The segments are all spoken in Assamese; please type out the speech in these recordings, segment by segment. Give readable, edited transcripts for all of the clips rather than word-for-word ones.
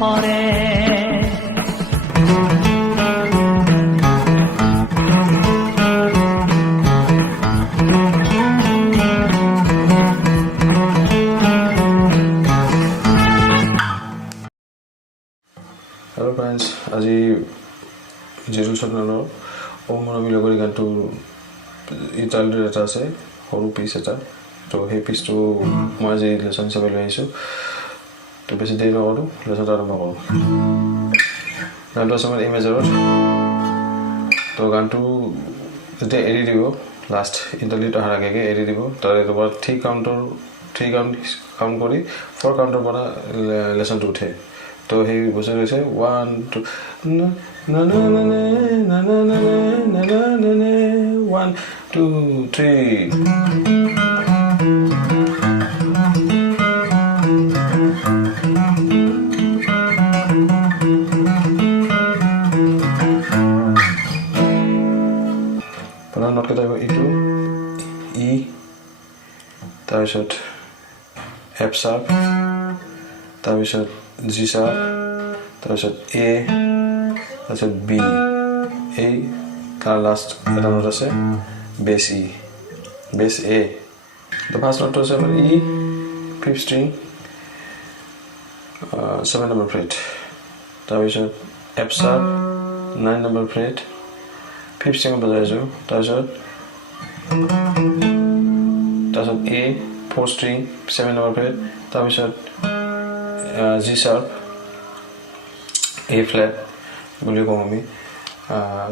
ধৰে Hello friends, আজি Jitul চেনেলৰ Moromi Logori গানটোৰ Interlude এটা আছে সৰু পিচ এটা তো সেই পিচটো মই আজি লেসন হিচাপে লৈ আহিছোঁ তো বেছি দেৰি নকৰোঁ লেসনটো আৰম্ভ কৰোঁ গানটো আছে আমাৰ মেজৰত তো গানটো যেতিয়া এৰি দিব লাষ্ট ইণ্টাৰলিউড অহাৰ আগে এৰি দিব তাৰে তোমাৰ 3 কাউণ্ট কৰি 4 কাউণ্টৰ পৰা লেসনটো উঠে তো সেই বস্তু হৈছে 1 2 না না না না না না না না না 1 2 3 প্ৰথম নোট কেইটা ইটো ই তাৰপিছত এফ শাৰ্প তাৰপিছত জি শাৰ্প তাৰপিছত এ তাৰপিছত বি এই তাৰ লাষ্ট এটা নোট আছে বেছ ই বেছ এ তো ফাৰ্ষ্ট নোটটো আছে আমাৰ E 5th string 7 number fret তাৰপিছত F sharp 9 number fret 5th string বজাইছোঁ তাৰপিছত A 4th string 7 number fret তাৰপিছত G sharp A flat বুলি কওঁ আমি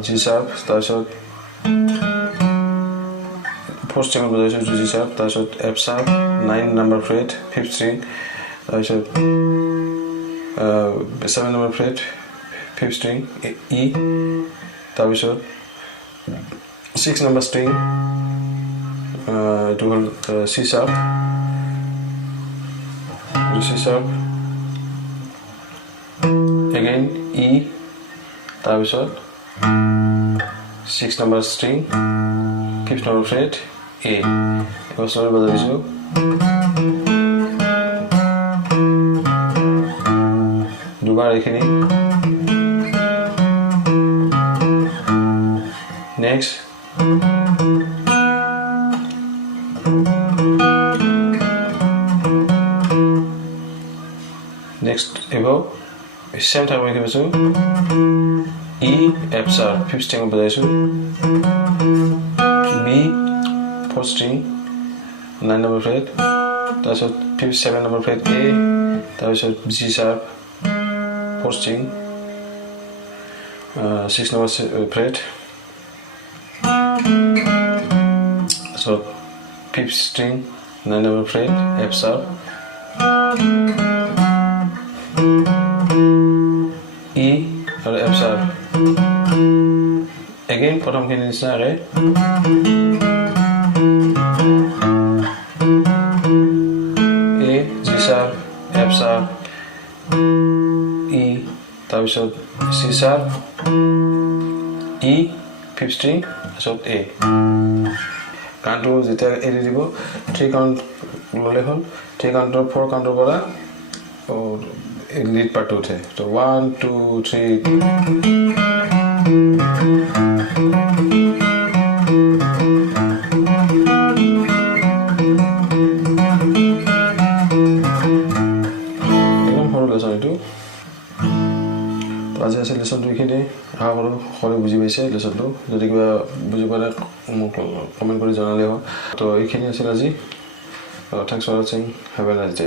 G sharp তাৰপিছত 4th string বজাইছোঁ G sharp তাৰপিছত F sharp 9 number fret 5th string তাৰপিছত 7 number fret 5th string E তাৰপিছত 6 number string এইটো হ'ল C sharp C sharp again E তাৰপিছত 6 number string 5th number fret A এবাৰ সৰু বজাইছোঁ দুবাৰ এইখিনি next above same time we so E F sharp 5th string বজাইছো B 4th string 9 number fret তাৰপিছত 7 number fret A তাৰপিছত G sharp 4th string 6 number fret so 5th string 9 number fret F sharp E or F sharp again প্ৰথম খিনি নিচিনাকৈ A G sharp F sharp E তাৰপিছত C sharp E 5th string তাৰপিছত A গানটো যেতিয়া এৰি দিব 3 কাউণ্ট ল'লে হ'ল 3 কাউণ্টৰ 4 কাউণ্টৰ পৰা lead part উঠে তো 1 2 3 একদম সৰু লেসন এইটো তো আজি আছে লেসনটো এইখিনি আশা কৰোঁ সকলোৱে বুজি পাইছে লেসনটো যদি কিবা বুজি পালে মোক কমেণ্ট কৰি জনালে হ'ব তো এইখিনি আছিল আজি thanks for watching have a nice day